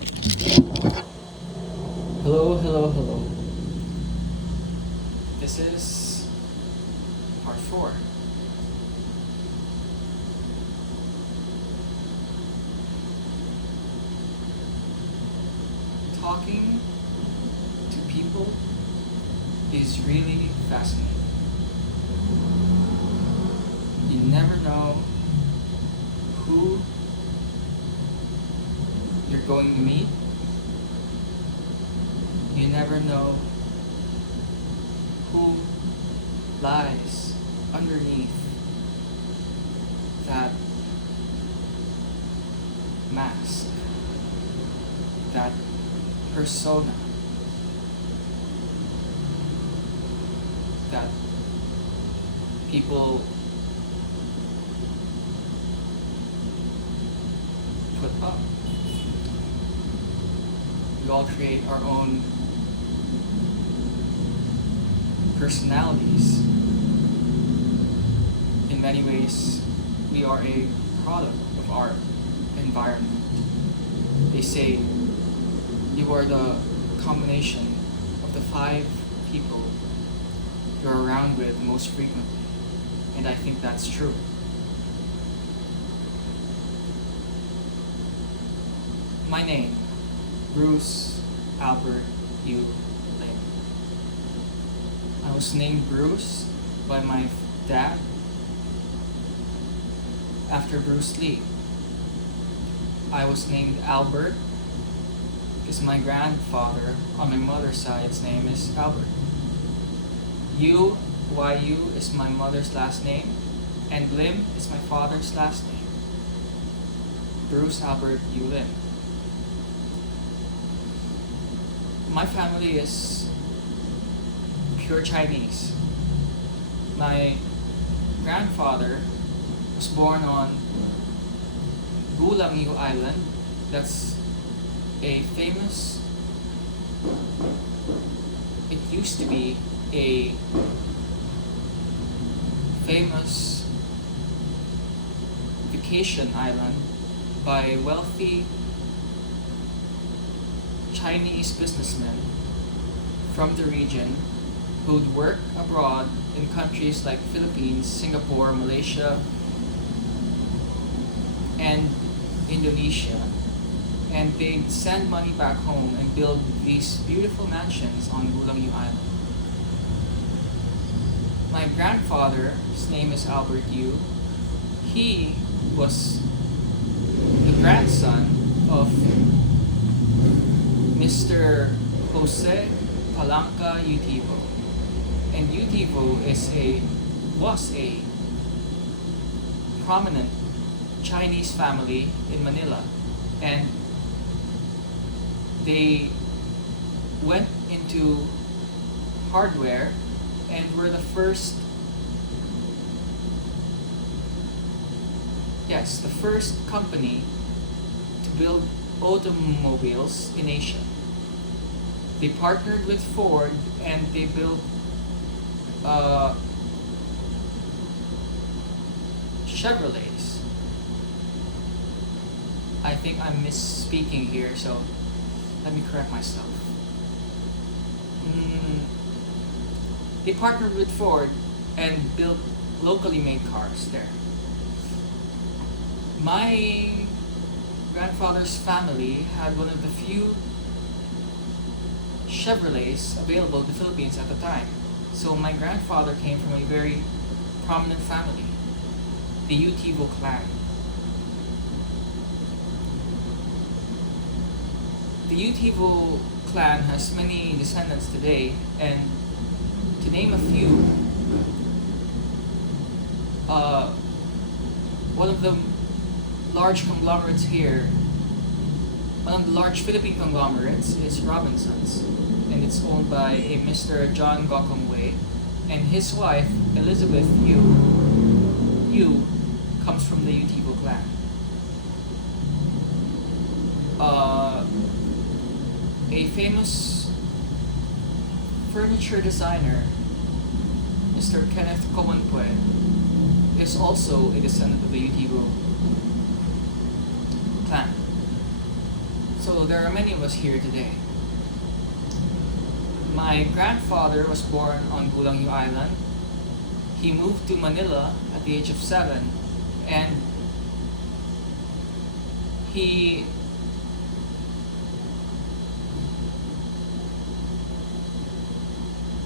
Hello, hello, hello. This is part 4. Talking to people is really fascinating. You never know who you're going to meet. You never know who lies underneath that mask, that persona, that people put up. We all create our own personalities. In many ways, we are a product of our environment. They say you are the combination of the 5 people you're around with most frequently, and I think that's true. My name, Bruce Albert Yu Lim. I was named Bruce by my dad after Bruce Lee. I was named Albert because my grandfather on my mother's side's name is Albert. Yu is my mother's last name, and Lim is my father's last name. Bruce Albert Yu Lim. My family is pure Chinese. My grandfather was born on Bulangyu Island. That's a famous, it used to be a famous vacation island by wealthy Chinese businessmen from the region who'd work abroad in countries like Philippines, Singapore, Malaysia, and Indonesia. And they'd send money back home and build these beautiful mansions on Bulangyu Island. My grandfather's name is Albert Yu. He was the grandson of Mr. Jose Palanca Utivo. And Utivo was a prominent Chinese family in Manila. And they went into hardware and were the first company to build automobiles in Asia. They partnered with Ford and they built Chevrolets. I think I'm misspeaking here, so let me correct myself. They partnered with Ford and built locally made cars there. My grandfather's family had one of the few Chevrolets available in the Philippines at the time. So my grandfather came from a very prominent family, the Utivo clan. The Utivo clan has many descendants today, and to name a few, one of the large conglomerates here, one of the large Philippine conglomerates is Robinsons, and it's owned by a Mr. John Gokong Wei, and his wife, Elizabeth Yu. Yu comes from the Utivo clan. A famous furniture designer, Mr. Kenneth Comonpue, is also a descendant of the Utivo clan. So there are many of us here today. My grandfather was born on Bulangyu Island. He moved to Manila at the age of 7, and he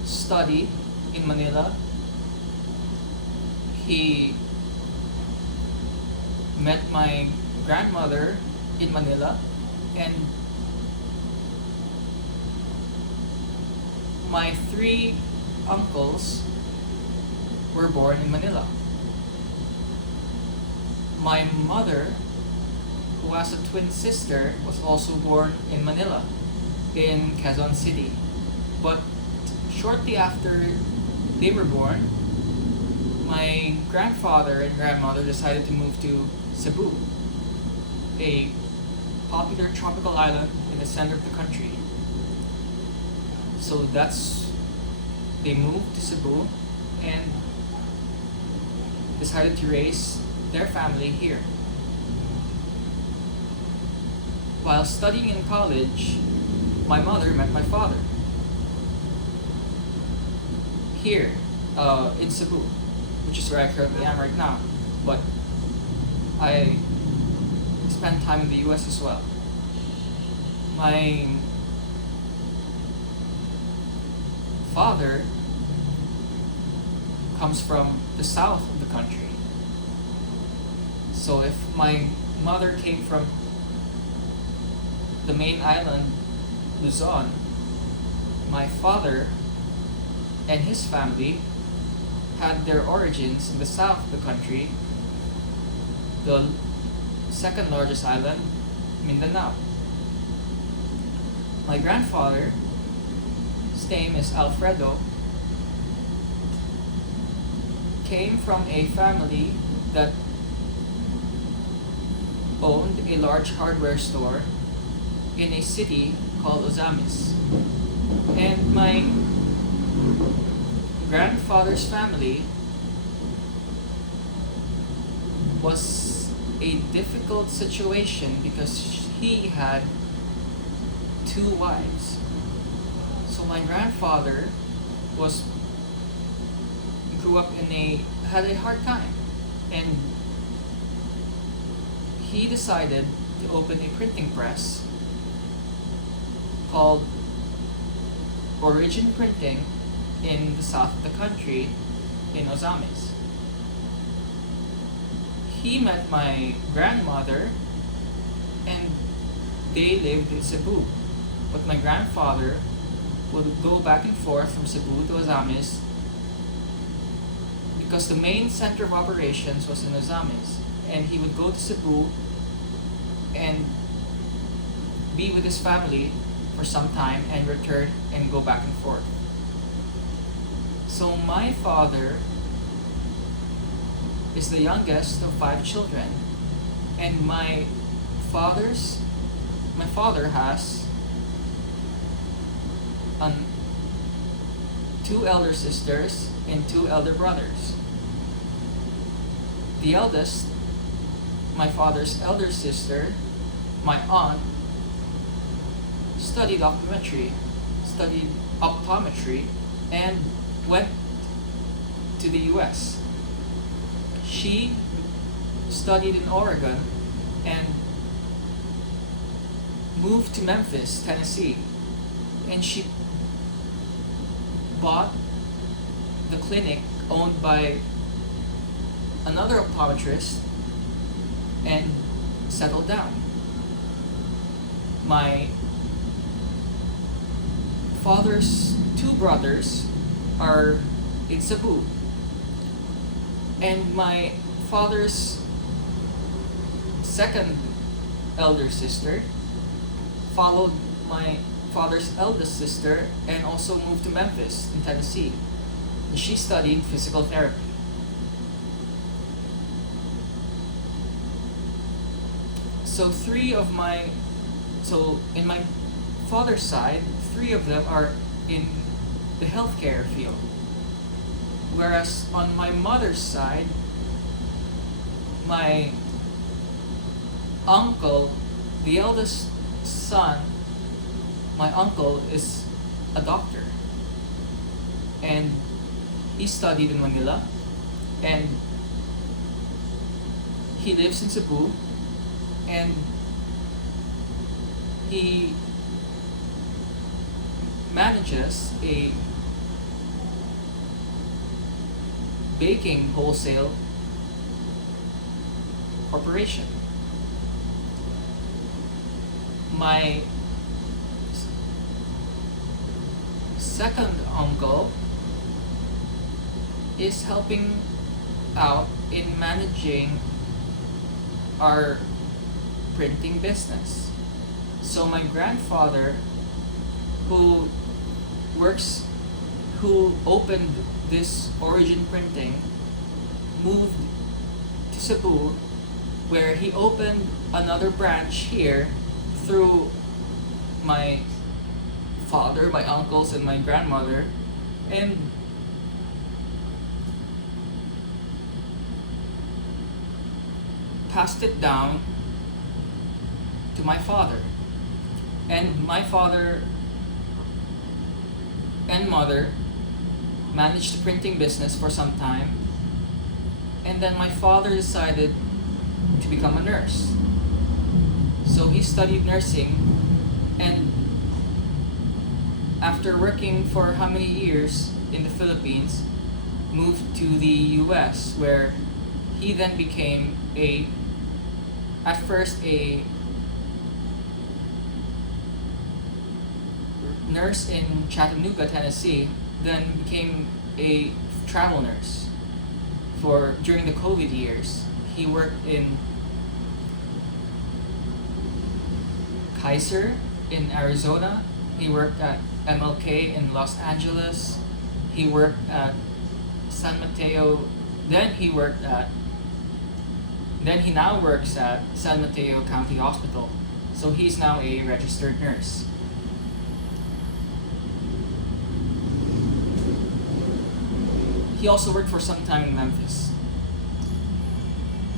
studied in Manila. He met my grandmother in Manila, and my 3 uncles were born in Manila. My mother, who has a twin sister, was also born in Manila, in Quezon City. But shortly after they were born, my grandfather and grandmother decided to move to Cebu, a popular tropical island in the center of the country. So they moved to Cebu and decided to raise their family here. While studying in college, my mother met my father here in Cebu, which is where I currently am right now. But I spent time in the US as well. My father comes from the south of the country. So if my mother came from the main island, Luzon, my father and his family had their origins in the south of the country, the second largest island, Mindanao. My grandfather, his name is Alfredo, came from a family that owned a large hardware store in a city called Ozamis. And my grandfather's family was a difficult situation because he had 2 wives. So my grandfather grew up had a hard time, and he decided to open a printing press called Origin Printing in the south of the country, in Ozamis. He met my grandmother and they lived in Cebu. But my grandfather would go back and forth from Cebu to Ozamis because the main center of operations was in Ozamis. And he would go to Cebu and be with his family for some time and return and go back and forth. So my father is the youngest of 5 children, and my father has 2 elder sisters and 2 elder brothers. The eldest, my father's elder sister, my aunt, studied optometry, and went to the US. She studied in Oregon and moved to Memphis, Tennessee, and she bought the clinic owned by another optometrist and settled down. My father's 2 brothers are in Cebu, and my father's second elder sister followed my father's eldest sister and also moved to Memphis in Tennessee. And she studied physical therapy. So in my father's side, 3 of them are in the healthcare field. Whereas on my mother's side, my uncle, the eldest son, my uncle, is a doctor. And he studied in Manila. And he lives in Cebu. And he manages a baking wholesale corporation. My second uncle is helping out in managing our printing business. So my grandfather, who works, who opened this Origin Printing, moved to Cebu, where he opened another branch here through my father, my uncles, and my grandmother, and passed it down to my father. And my father and mother managed the printing business for some time, and then my father decided to become a nurse. So he studied nursing, and after working for how many years in the Philippines, moved to the US, where he then became at first a nurse in Chattanooga, Tennessee, then became a travel nurse during the COVID years. He worked in Kaiser in Arizona. He worked at MLK in Los Angeles. He worked at San Mateo. Then he now works at San Mateo County Hospital. So he's now a registered nurse. He also worked for some time in Memphis.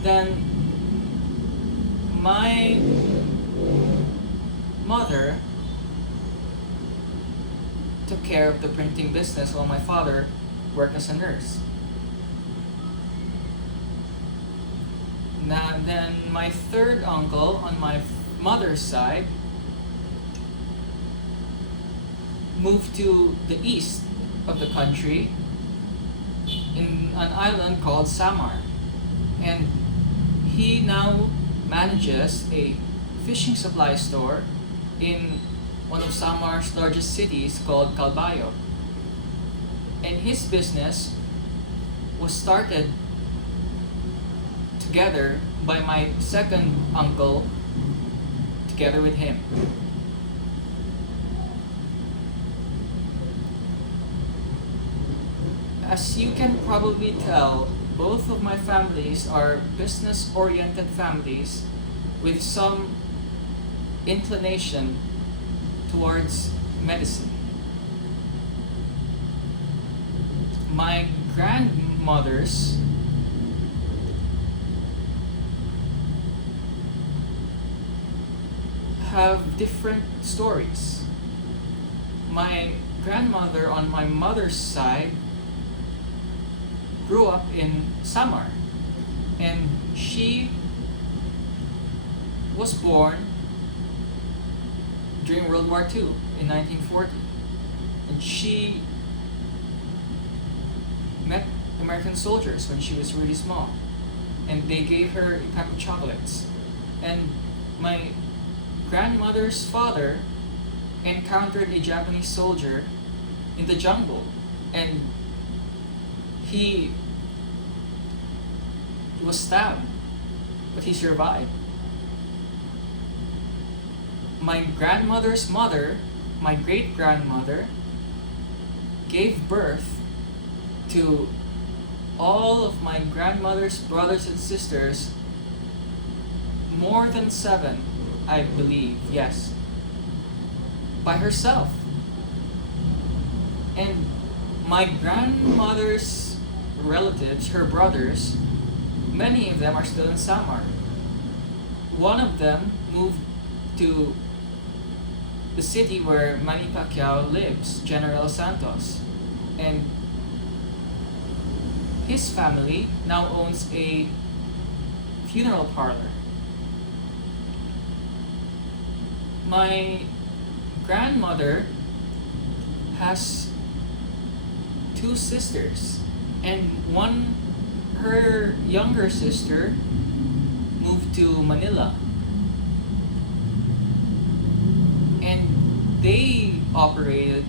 Then my mother took care of the printing business while my father worked as a nurse. Now, then my third uncle on my mother's side moved to the east of the country in an island called Samar. And he now manages a fishing supply store in one of Samar's largest cities called Calbayo. And his business was started together by my second uncle, together with him. As you can probably tell, both of my families are business-oriented families with some inclination towards medicine. My grandmothers have different stories. My grandmother on my mother's side grew up in Samar, and she was born during World War II in 1940, and she met American soldiers when she was really small, and they gave her a pack of chocolates. And my grandmother's father encountered a Japanese soldier in the jungle, and he was stabbed, but he survived. My grandmother's mother, my great-grandmother, gave birth to all of my grandmother's brothers and sisters, more than 7, I believe, yes, by herself. And my grandmother's relatives, her brothers, many of them are still in Samar. One of them moved to the city where Manny Pacquiao lives, General Santos. And his family now owns a funeral parlor. My grandmother has two sisters, and her younger sister moved to Manila, and they operated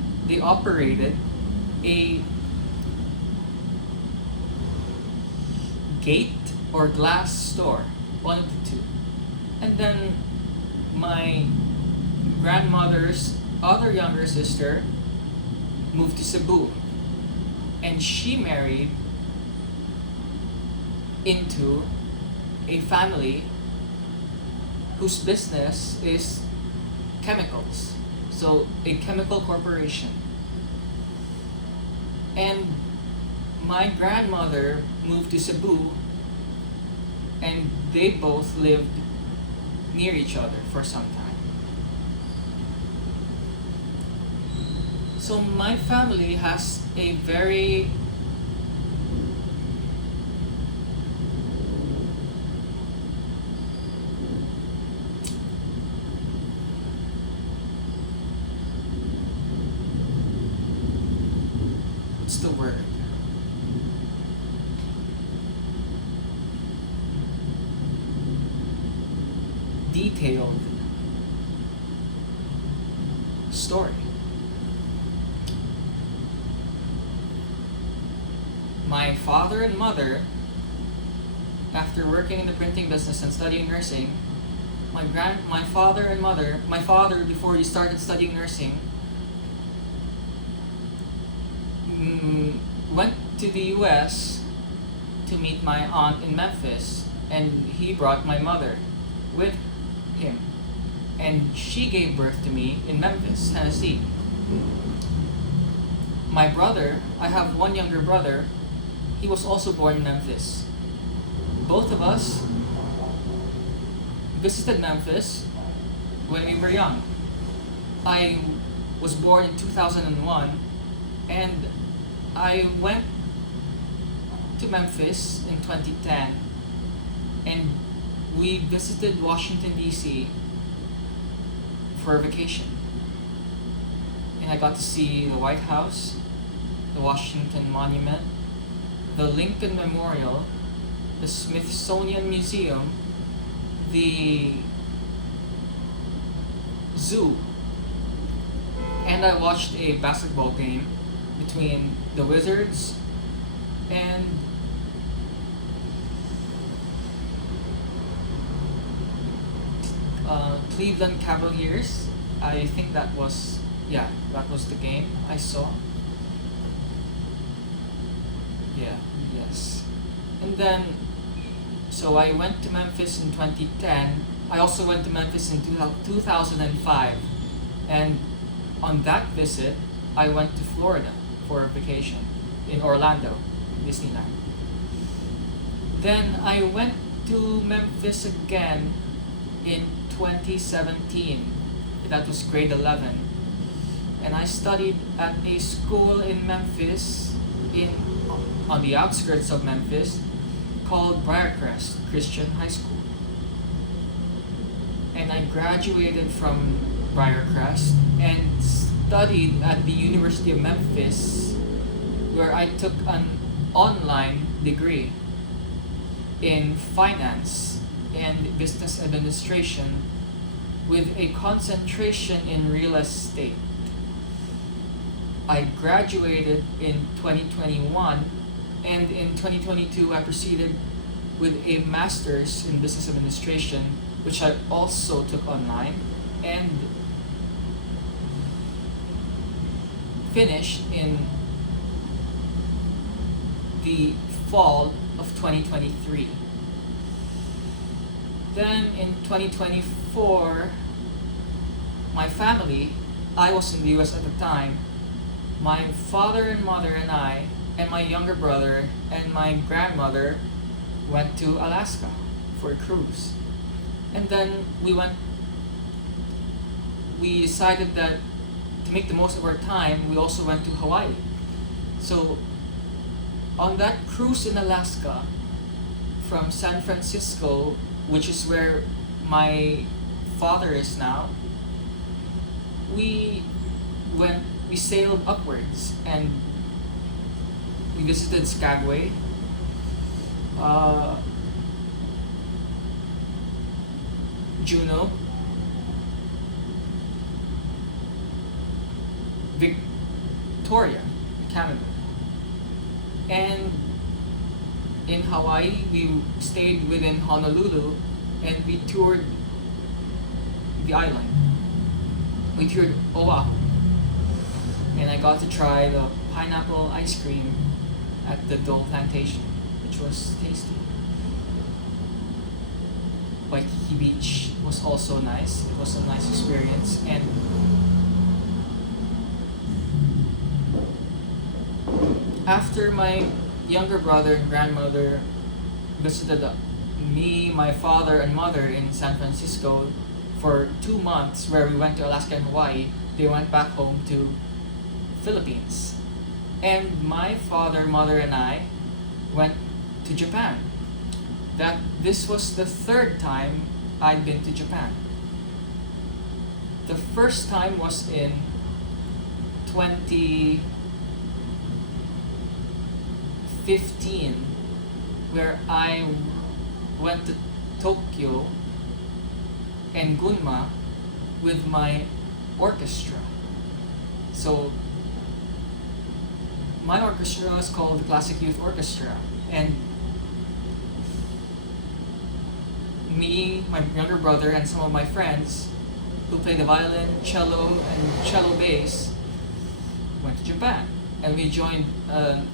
a gate or glass store, one of the two. And then my grandmother's other younger sister moved to Cebu, and she married into a family whose business is chemicals, so a chemical corporation. And my grandmother moved to Cebu, and they both lived near each other for some time. So my family has a very what's the word? Detailed story. My father and mother, after working in the printing business and studying nursing, my father, before he started studying nursing, went to the US to meet my aunt in Memphis, and he brought my mother with him, and she gave birth to me in Memphis, Tennessee. My brother, I have one younger brother, he was also born in Memphis. Both of us visited Memphis when we were young. I was born in 2001, and I went to Memphis in 2010, and we visited Washington, D.C. for a vacation. And I got to see the White House, the Washington Monument, the Lincoln Memorial, the Smithsonian Museum, the zoo, and I watched a basketball game between the Wizards and Cleveland Cavaliers. I think that was the game I saw. Yes. And then, so I went to Memphis in 2010. I also went to Memphis in 2005. And on that visit, I went to Florida for a vacation in Orlando, Disneyland. Then I went to Memphis again in 2017. That was grade 11. And I studied at a school in Memphis, on the outskirts of Memphis, called Briarcrest Christian High School. And I graduated from Briarcrest and studied at the University of Memphis, where I took an online degree in finance and business administration with a concentration in real estate. I graduated in 2021, and in 2022 I proceeded with a master's in business administration, which I also took online, and finished in the fall of 2023. Then in 2024, my family, I was in the US at the time, my father and mother and I, and my younger brother and my grandmother went to Alaska for a cruise. And then we went we decided that to make the most of our time, we also went to Hawaii. So on that cruise in Alaska, from San Francisco, which is where my father is now, we sailed upwards and we visited Skagway, Juneau, Victoria, Canada. And in Hawaii, we stayed within Honolulu and we toured the island. We toured Oahu. And I got to try the pineapple ice cream at the Dole Plantation, which was tasty. Waikiki Beach was also nice. It was a nice experience. And after my younger brother and grandmother visited me, my father, and mother in San Francisco for 2 months, where we went to Alaska and Hawaii, they went back home to Philippines. And my father, mother, and I went to Japan. This was the third time I'd been to Japan. The first time was in 2015, where I went to Tokyo and Gunma with my orchestra. So my orchestra is called the Classic Youth Orchestra, and me, my younger brother, and some of my friends who play the violin, cello, and cello bass went to Japan, and we joined an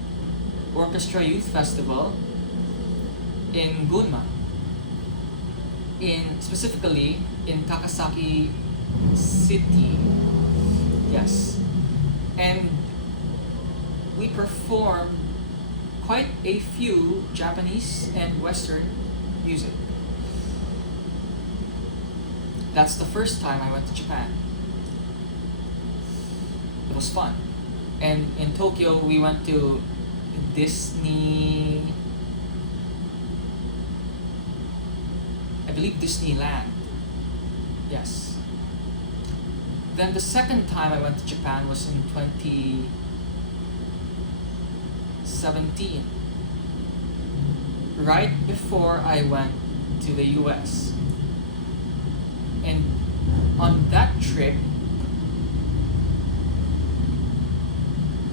orchestra youth festival in Gunma, specifically in Takasaki City. Yes, and we performed quite a few Japanese and Western music. That's the first time I went to Japan. It was fun. And in Tokyo, we went to Disney, I believe Disneyland. Yes. Then the second time I went to Japan was in 2017, right before I went to the US. And on that trip,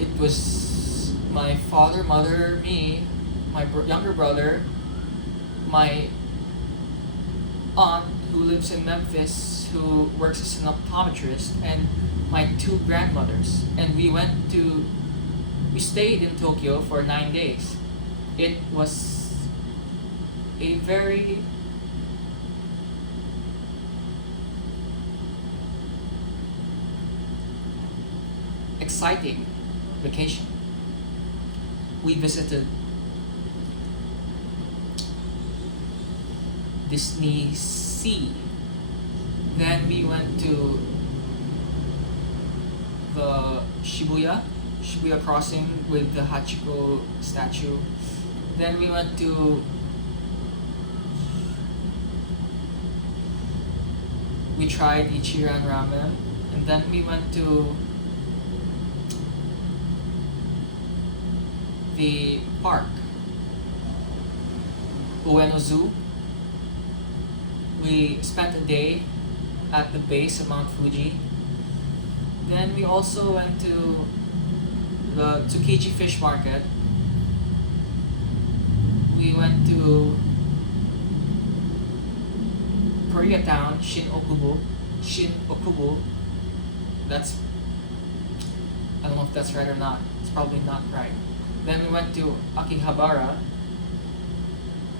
it was my father, mother, me, my younger brother, my aunt who lives in Memphis, who works as an optometrist, and my 2 grandmothers. And we stayed in Tokyo for 9 days. It was a very exciting vacation. We visited Disney Sea. Then we went to the Shibuya crossing with the Hachiko statue. Then we went to we tried Ichiran ramen, and then we went to the park, Ueno Zoo. We spent a day at the base of Mount Fuji. Then we also went to the Tsukiji Fish Market. We went to Koreatown, Shin-Okubo. That's, I don't know if that's right or not. It's probably not right. Then we went to Akihabara,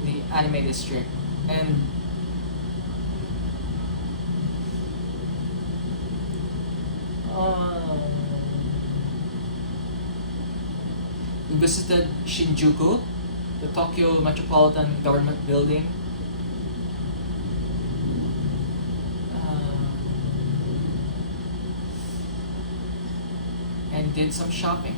the anime district, and we visited Shinjuku, the Tokyo Metropolitan Government Building. and did some shopping.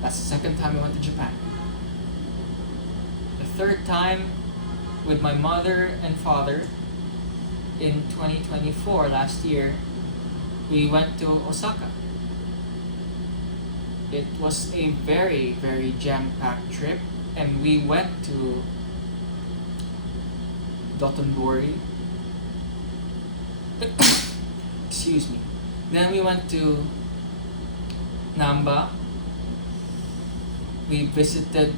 That's the second time I went to Japan. The third time, with my mother and father, in 2024, last year, we went to Osaka. It was a very, very jam-packed trip, and we went to Dotonbori. Excuse me. Then we went to Namba. We visited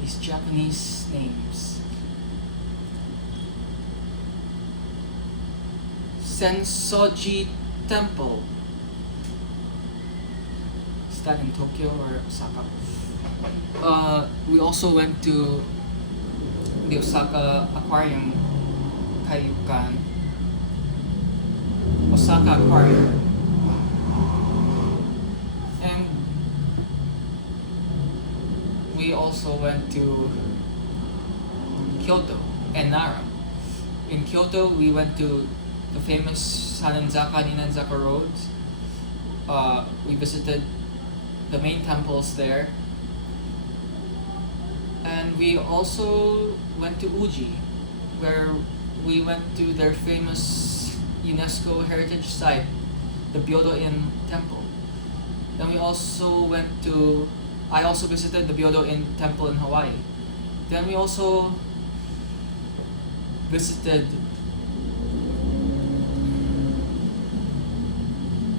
these Japanese names. Sensoji Temple. Is that in Tokyo or Osaka? We also went to the Osaka Aquarium Kaiyukan. Osaka Aquarium. And we also went to Kyoto and Nara. In Kyoto, we went to the famous Sanenzaka, Ninenzaka roads. We visited the main temples there. And we also went to Uji, where we went to their famous UNESCO heritage site, the Byodo-in Temple. Then I also visited the Byodo-in Temple in Hawaii. Then we also visited,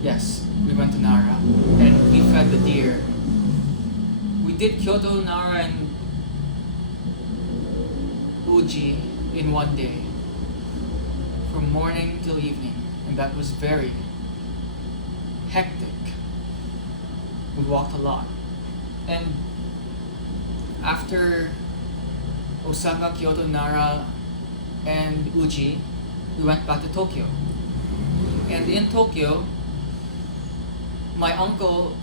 yes, we went to Nara and we fed the deer. We did Kyoto, Nara, and Uji in one day, from morning till evening, and that was very hectic. We walked a lot. And after Osaka, Kyoto, Nara, and Uji, we went back to Tokyo. And in Tokyo, my uncle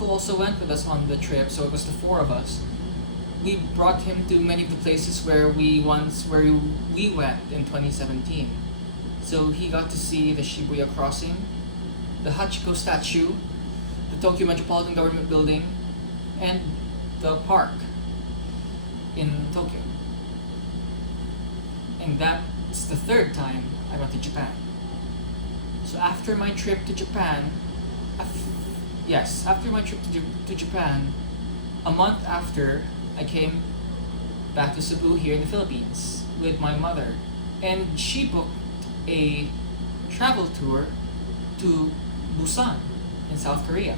also went with us on the trip, so it was the four of us. We brought him to many of the places where we went in 2017. So he got to see the Shibuya Crossing, the Hachiko statue, the Tokyo Metropolitan Government Building, and the park in Tokyo. And that's the third time I went to Japan. So after my trip to Japan, to Japan, a month after, I came back to Cebu here in the Philippines with my mother, and she booked a travel tour to Busan in South Korea.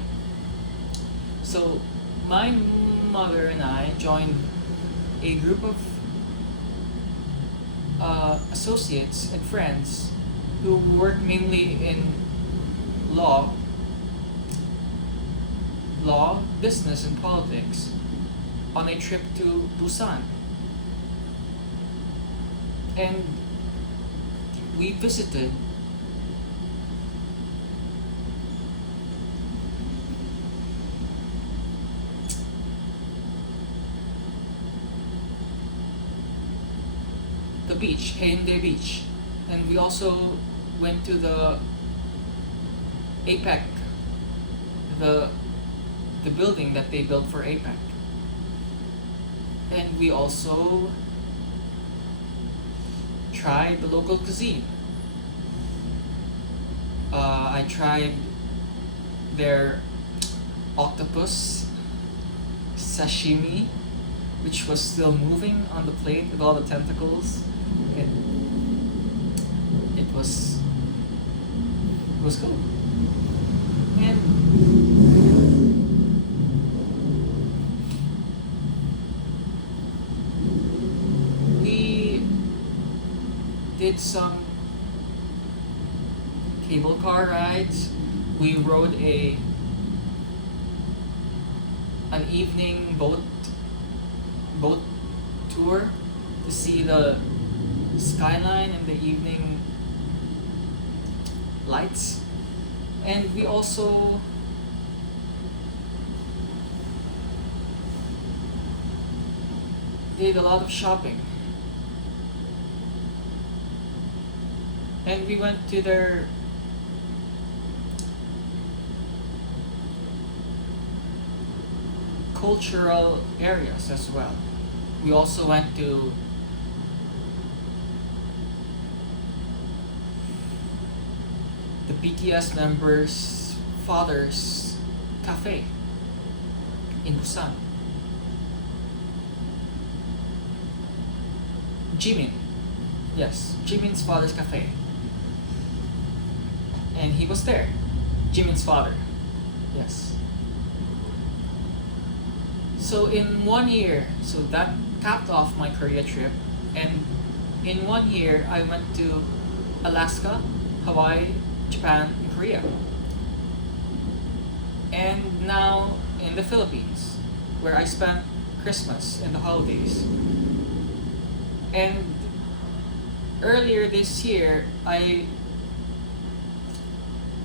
So my mother and I joined a group of associates and friends who work mainly in law, business, and politics on a trip to Busan. And we visited the beach, Haeundae Beach. And we also went to the APEC, the building that they built for APEC. And we also tried the local cuisine. I tried their octopus sashimi, which was still moving on the plate with all the tentacles. It was cool. And we did some cable car rides. We rode an evening boat tour to see the skyline and the evening lights. And we also did a lot of shopping. And we went to their cultural areas as well. We also went to the BTS members' father's cafe in Busan. Jimin. Yes, Jimin's father's cafe. And he was there. Jimin's father. Yes. So in 1 year, so that capped off my Korea trip. And in 1 year, I went to Alaska, Hawaii, Japan, and Korea. And now in the Philippines, where I spent Christmas and the holidays. And earlier this year,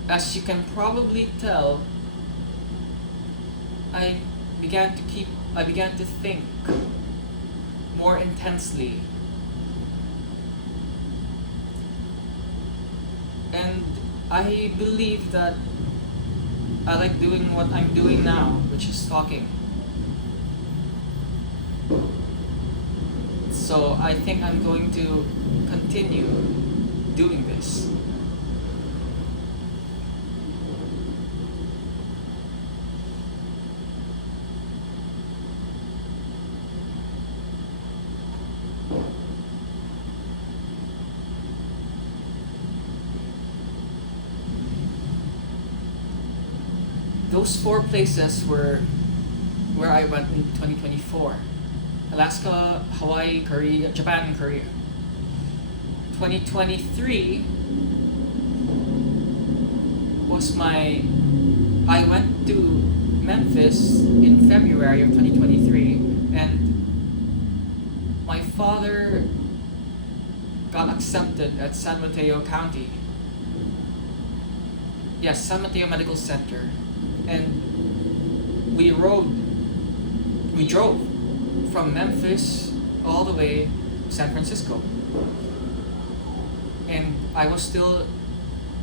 as you can probably tell, I began to think more intensely. And I believe that I like doing what I'm doing now, which is talking. So I think I'm going to continue doing this. Those 4 places were where I went in 2024. Alaska, Hawaii, Korea, Japan, and Korea. 2023 was I went to Memphis in February of 2023, and my father got accepted at San Mateo County. Yes, San Mateo Medical Center. And we drove from Memphis all the way to San Francisco. And I was still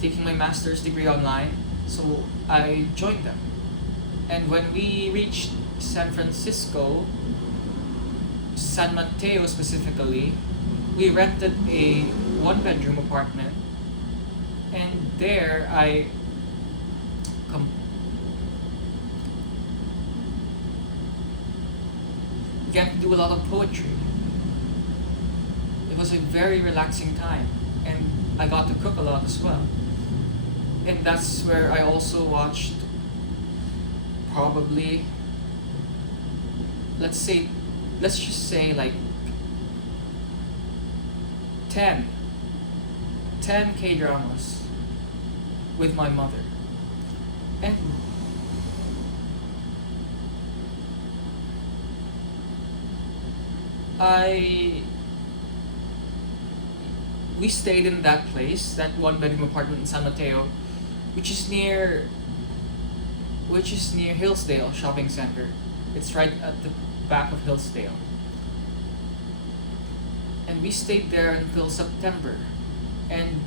taking my master's degree online, so I joined them. And when we reached San Francisco, San Mateo specifically, we rented a 1-bedroom apartment. And there I began to do a lot of poetry. It was a very relaxing time, and I got to cook a lot as well. And that's where I also watched probably, let's just say like 10 K-dramas with my mother. And we stayed in that place, that 1-bedroom apartment in San Mateo, which is near Hillsdale Shopping Center. It's right at the back of Hillsdale. And we stayed there until September. And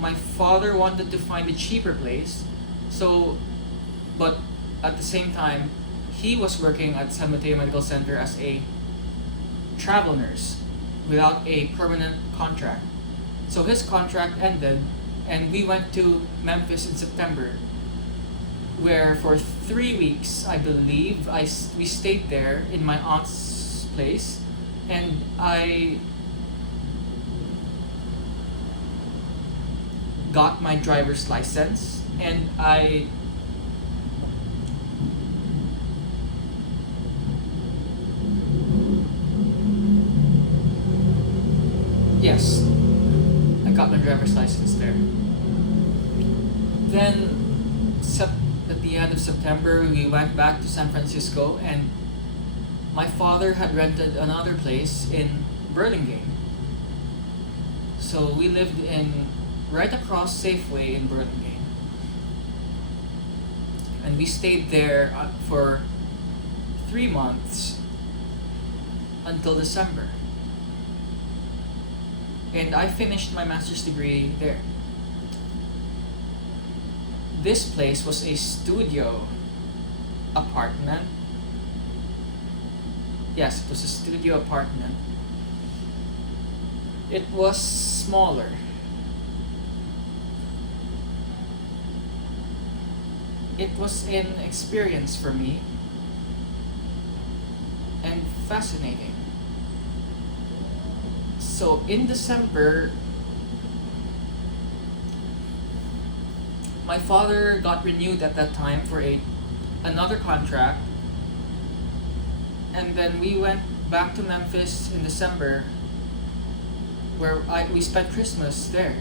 my father wanted to find a cheaper place, but at the same time, he was working at San Mateo Medical Center as a travel nurse without a permanent contract. So his contract ended, and we went to Memphis in September, where for 3 weeks, I believe, we stayed there in my aunt's place, and I got my driver's license, and yes, I got my driver's license there. Then, at the end of September, we went back to San Francisco, and my father had rented another place in Burlingame. So we lived right across Safeway in Burlingame. And we stayed there for 3 months. until December. And I finished my master's degree there. This place was a studio apartment. Yes, it was a studio apartment. It was smaller. It was an experience for me and fascinating. So in December, my father got renewed at that time for another contract, and then we went back to Memphis in December, where we spent Christmas there.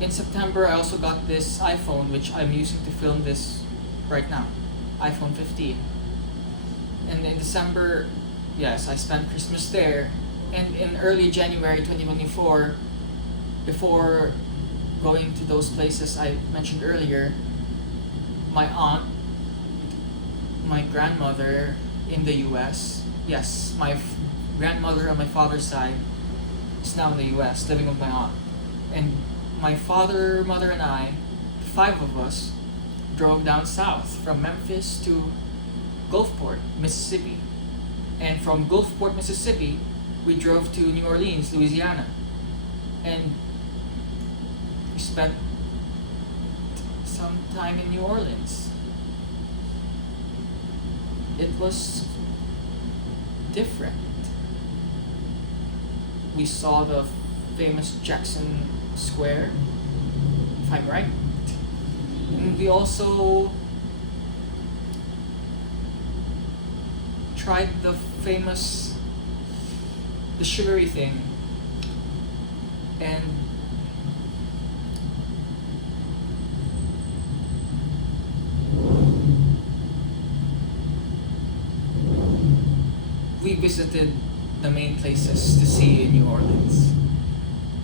In September, I also got this iPhone, which I'm using to film this right now, iPhone 15. And in December, yes, I spent Christmas there. And in early January 2024, before going to those places I mentioned earlier, my aunt, my grandmother in the US, yes, my grandmother on my father's side is now in the US, living with my aunt. And my father, mother, and I, 5 of us, drove down south from Memphis to Gulfport, Mississippi. And from Gulfport, Mississippi, we drove to New Orleans, Louisiana. And we spent some time in New Orleans. It was different. We saw the famous Jackson Square, if I'm right. And we also tried the sugary thing, and we visited the main places to see in New Orleans.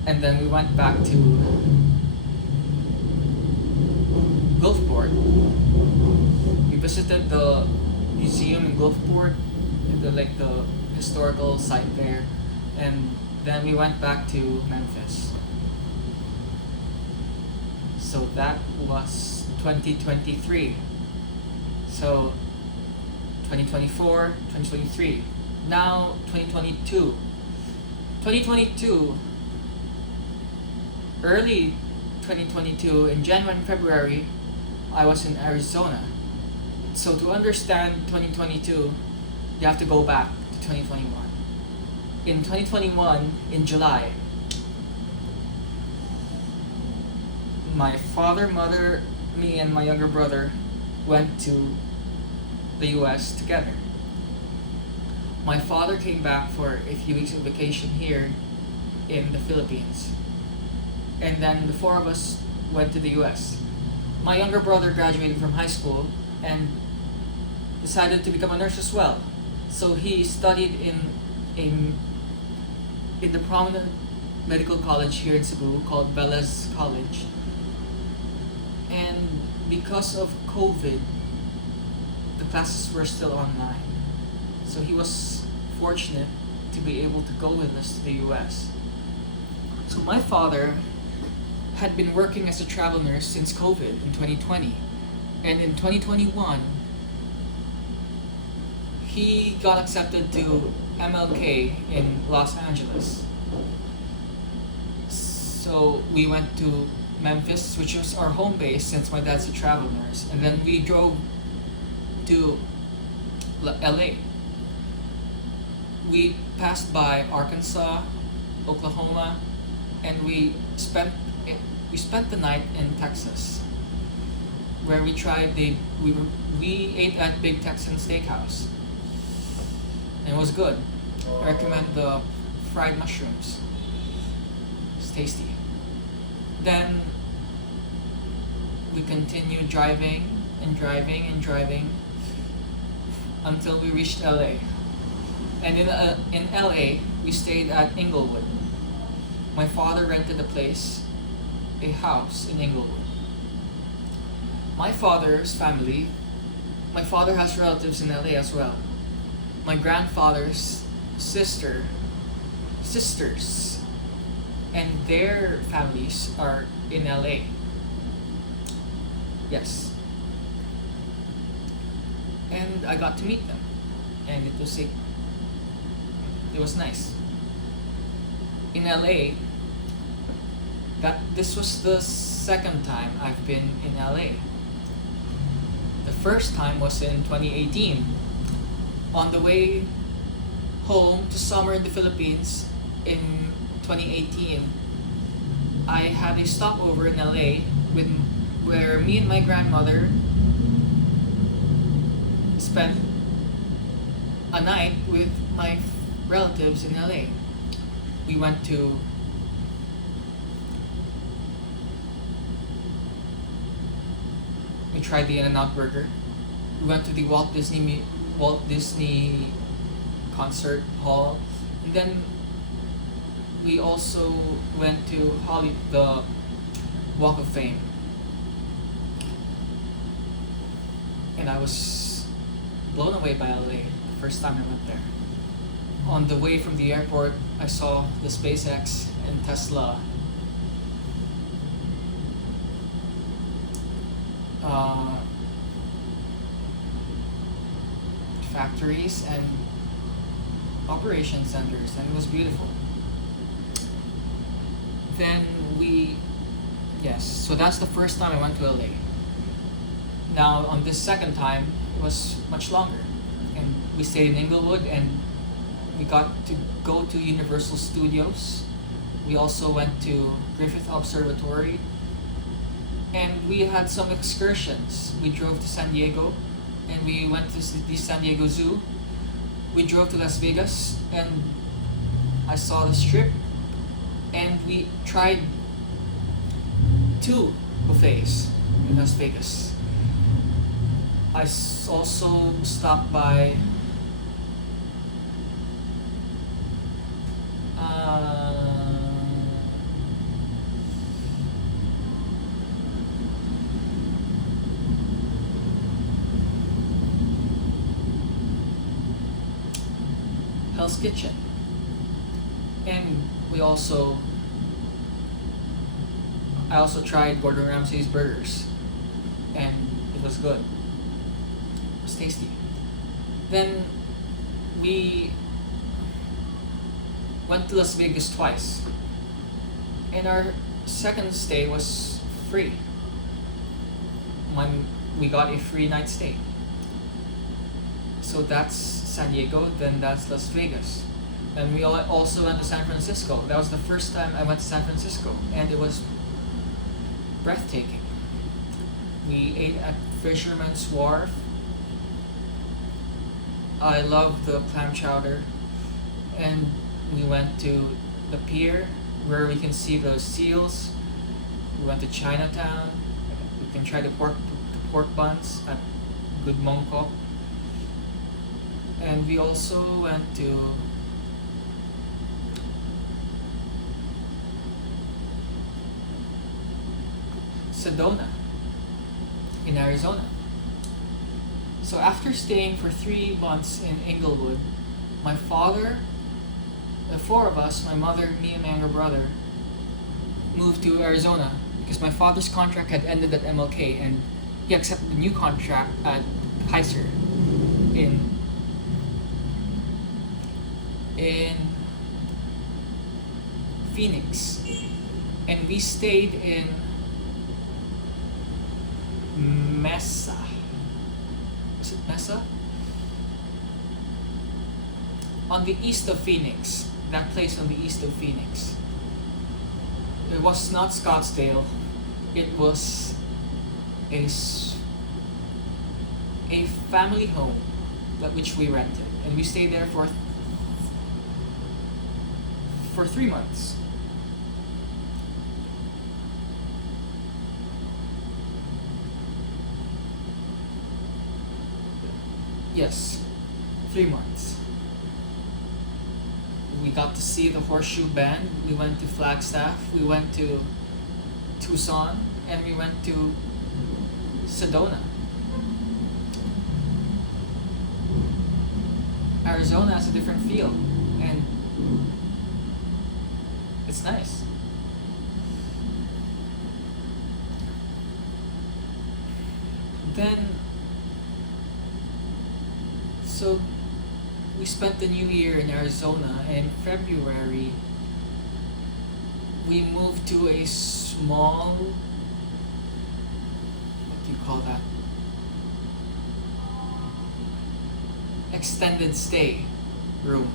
And then we went back to Gulfport. We visited the museum in Gulfport, the historical site there, and then we went back to Memphis. So that was 2023. So 2024, 2023. Now 2022. 2022, early 2022, in January and February, I was in Arizona. So to understand 2022, you have to go back to 2021. In 2021, in July, my father, mother, me, and my younger brother went to the US together. My father came back for a few weeks of vacation here in the Philippines. And then the 4 of us went to the US. My younger brother graduated from high school and decided to become a nurse as well. So he studied in the prominent medical college here in Cebu called Velez College. And because of COVID, the classes were still online. So he was fortunate to be able to go with us to the US. So my father had been working as a travel nurse since COVID in 2020. And in 2021, he got accepted to MLK in Los Angeles. So we went to Memphis, which was our home base since my dad's a travel nurse. And then we drove to LA. We passed by Arkansas, Oklahoma, and we spent the night in Texas, where we ate at Big Texan Steakhouse. And it was good. I recommend the fried mushrooms. It's tasty. Then we continued driving and driving and driving until we reached LA. And in LA, we stayed at Inglewood. My father rented a house in Inglewood. my father's family, my father has relatives in LA as well. My grandfather's sisters, and their families are in LA. Yes. And I got to meet them, and it was nice. In LA, this was the second time I've been in LA. The first time was in 2018. On the way home to summer in the Philippines in 2018, I had a stopover in LA where me and my grandmother spent a night with my relatives in LA. We went to we tried the In-N-Out Burger. We went to the Walt Disney concert hall, and then we also went to the Walk of Fame. And I was blown away by LA the first time I went there. On the way from the airport, I saw the SpaceX and Tesla factories and operation centers, and it was beautiful. Then so that's the first time I went to LA. Now on this second time, it was much longer, and we stayed in Inglewood, and we got to go to Universal Studios. We also went to Griffith Observatory, and we had some excursions. We drove to San Diego, and we went to the San Diego Zoo. We drove to Las Vegas, and I saw the Strip, and we tried 2 buffets in Las Vegas. I also stopped by Hell's Kitchen, and I also tried Gordon Ramsay's burgers, and it was good. It was tasty. Then we went to Las Vegas twice, and our second stay was free. We got a free night stay. So that's San Diego, then that's Las Vegas. And we also went to San Francisco. That was the first time I went to San Francisco, and it was breathtaking. We ate at Fisherman's Wharf. I love the clam chowder. And we went to the pier where we can see those seals. We went to Chinatown. We can try the pork buns at Good Mongkok. And we also went to Sedona in Arizona. So after staying for 3 months in Inglewood, my father, the 4 of us, my mother, me, and my younger brother, moved to Arizona because my father's contract had ended at MLK, and he accepted a new contract at Kaiser in Phoenix, and we stayed in Mesa. Was it Mesa? On the east of Phoenix. That place on the east of Phoenix. It was not Scottsdale. It was a family home which we rented, and we stayed there for 3 months. Yes, 3 months. We got to see the Horseshoe Bend. We went to Flagstaff. We went to Tucson, and we went to Sedona. Arizona has a different feel, and it's nice. Then, so we spent the new year in Arizona, and in February we moved to a small, what do you call that? Extended stay room.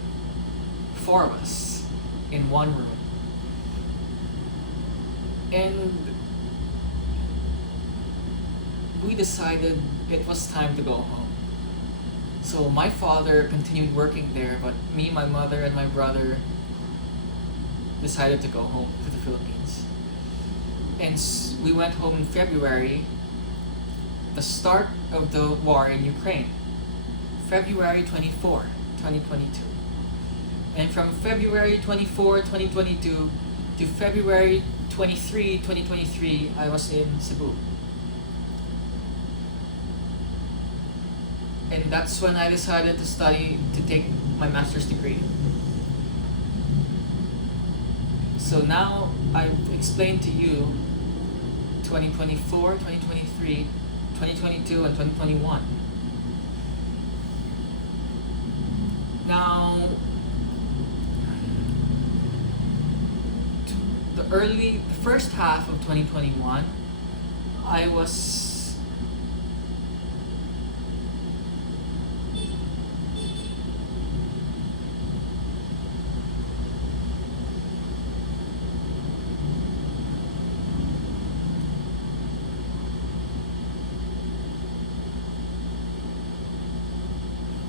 4 of us in one room. And we decided it was time to go home. So my father continued working there, but me, my mother, and my brother decided to go home to the Philippines. And we went home in February, the start of the war in Ukraine, February 24, 2022. And from February 24, 2022 to February 23, 2023, I was in Cebu. And that's when I decided to take my master's degree. So now I've explained to you 2024, 2023, 2022, and 2021. Now, the first half of 2021, I was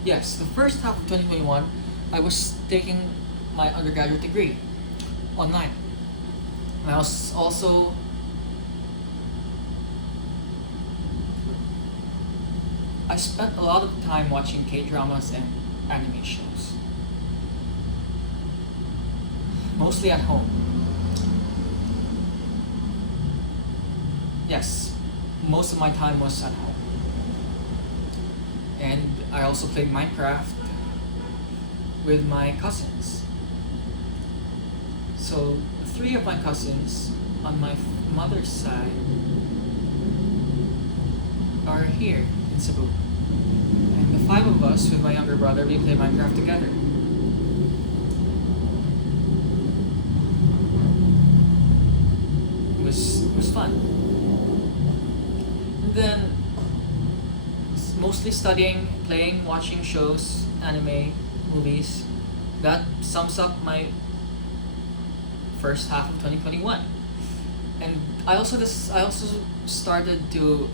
Yes, the first half of 2021, I was taking my undergraduate degree online. And I was also I spent a lot of time watching K-dramas and anime shows. Mostly at home. Yes, most of my time was at home. And I also played Minecraft with my cousins. So 3 of my cousins on my mother's side are here in Cebu. And the 5 of us with my younger brother, we play Minecraft together. It was fun. And then mostly studying, playing, watching shows, anime, movies. That sums up my first half of 2021. And I also started to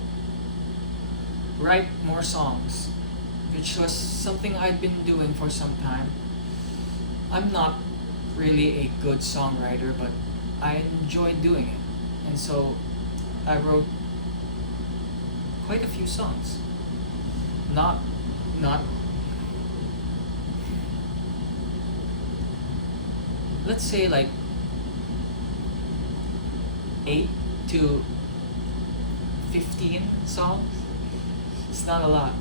write more songs, which was something I'd been doing for some time. I'm not really a good songwriter, but I enjoy doing it. And so I wrote quite a few songs. Not let's say like 8 to 15 songs. It's not a lot.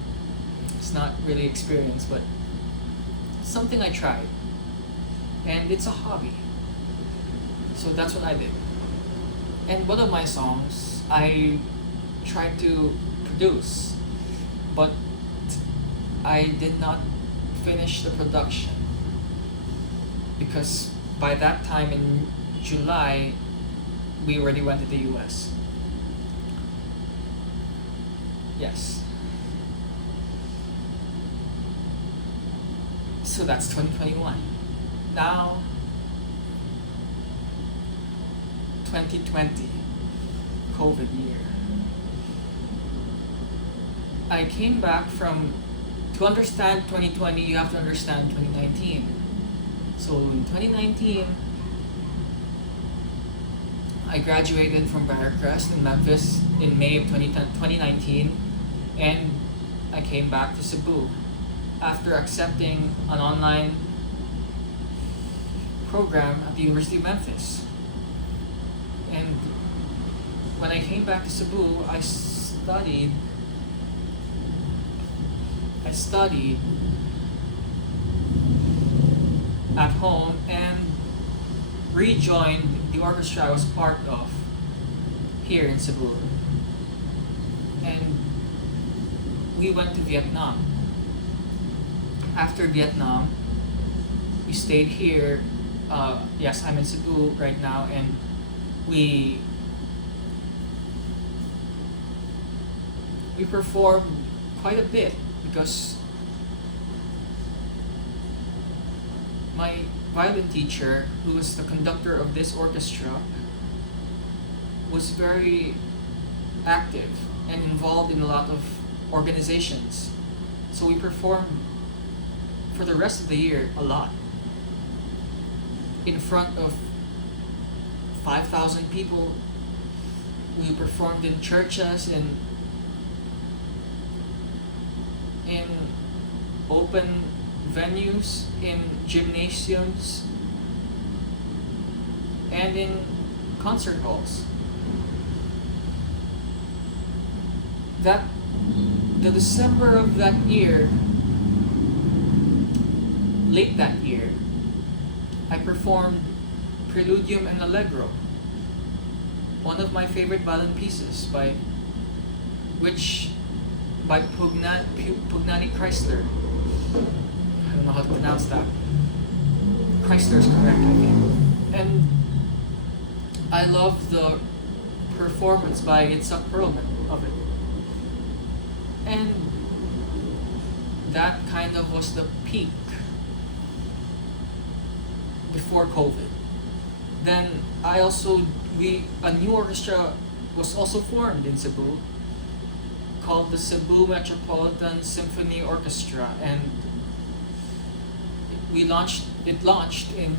It's not really experience, but something I tried. And it's a hobby. So that's what I did. And one of my songs I tried to produce, but I did not finish the production because by that time in July we already went to the US. Yes. So that's 2021. Now 2020, COVID year. I came back to understand 2020, you have to understand 2019. So in 2019, I graduated from Barracrest in Memphis in May of 2019, and I came back to Cebu after accepting an online program at the University of Memphis. And when I came back to Cebu, studied at home and rejoined the orchestra I was part of here in Cebu. And we went to Vietnam. After Vietnam, we stayed here. Yes, I'm in Cebu right now, and we performed quite a bit because my violin teacher, who was the conductor of this orchestra, was very active and involved in a lot of organizations. So we performed for the rest of the year a lot in front of 5,000 people. We performed in churches, in open venues, in gymnasiums, and in concert halls. The December of that year, late that year, I performed Preludium and Allegro, one of my favorite violin pieces by Pugnani Chrysler. I don't know how to pronounce that. Chrysler is correct, I think. And I love the performance by Itzhak Perlman of it. And that kind of was the peak before COVID. Then a new orchestra was also formed in Cebu called the Cebu Metropolitan Symphony Orchestra, and it launched in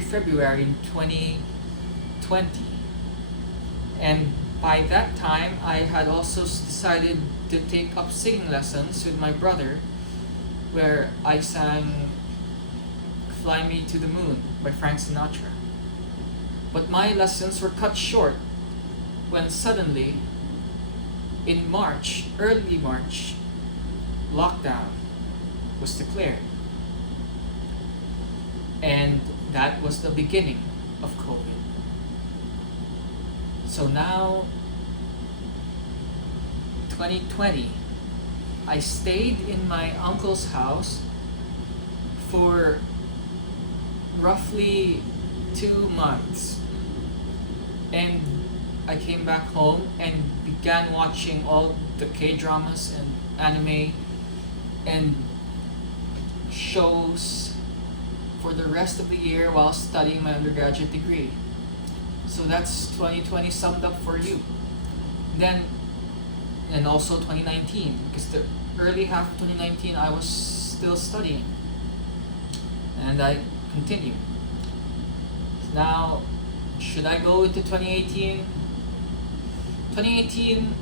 February in 2020. And by that time, I had also decided to take up singing lessons with my brother, where I sang Fly Me to the Moon by Frank Sinatra. But my lessons were cut short when suddenly, in March, early March, lockdown was declared. And that was the beginning of COVID. So now, 2020, I stayed in my uncle's house for roughly 2 months. And I came back home and began watching all the K-dramas and anime and shows for the rest of the year while studying my undergraduate degree. So that's 2020 summed up for you. Then, and also 2019, because the early half of 2019 I was still studying. And I continued. Now, should I go into 2018? 2018,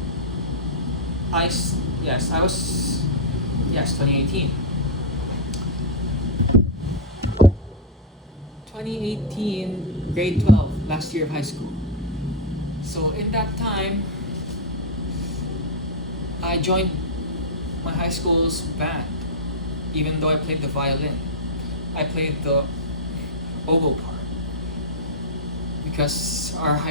2018. 2018, grade 12, last year of high school. So in that time, I joined my high school's band, even though I played the violin. I played the oboe part because our high